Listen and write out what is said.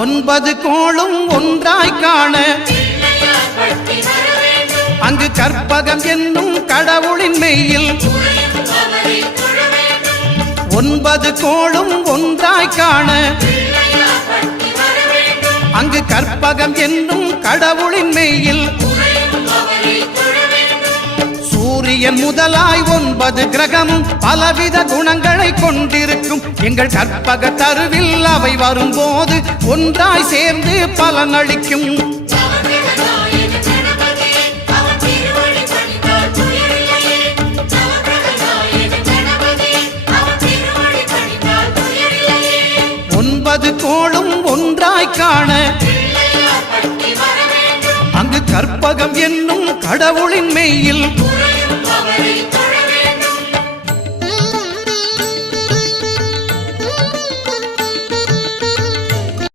ஒன்பது கோளும் ஒன்றாய் காண அங்கு கற்பகம் என்னும் கடவுளின் மெய்யில் ஒன்பது கோளும் ஒன்றாய் காண அங்கு கற்பகம் என்னும் கடவுளின் மெய்யில் சூரியன் முதலாய் 9 கிரகமும் பலவித குணங்களை கொண்டிருக்கும் எங்கள் கற்பக தருவில் அவை வரும்போது ஒன்றாய் சேர்ந்து பலனளிக்கும். ஒன்பது கோளும் ஒன்றாய் காண அங்கு கற்பகம் என்னும் கடவுளின் மெய்யில்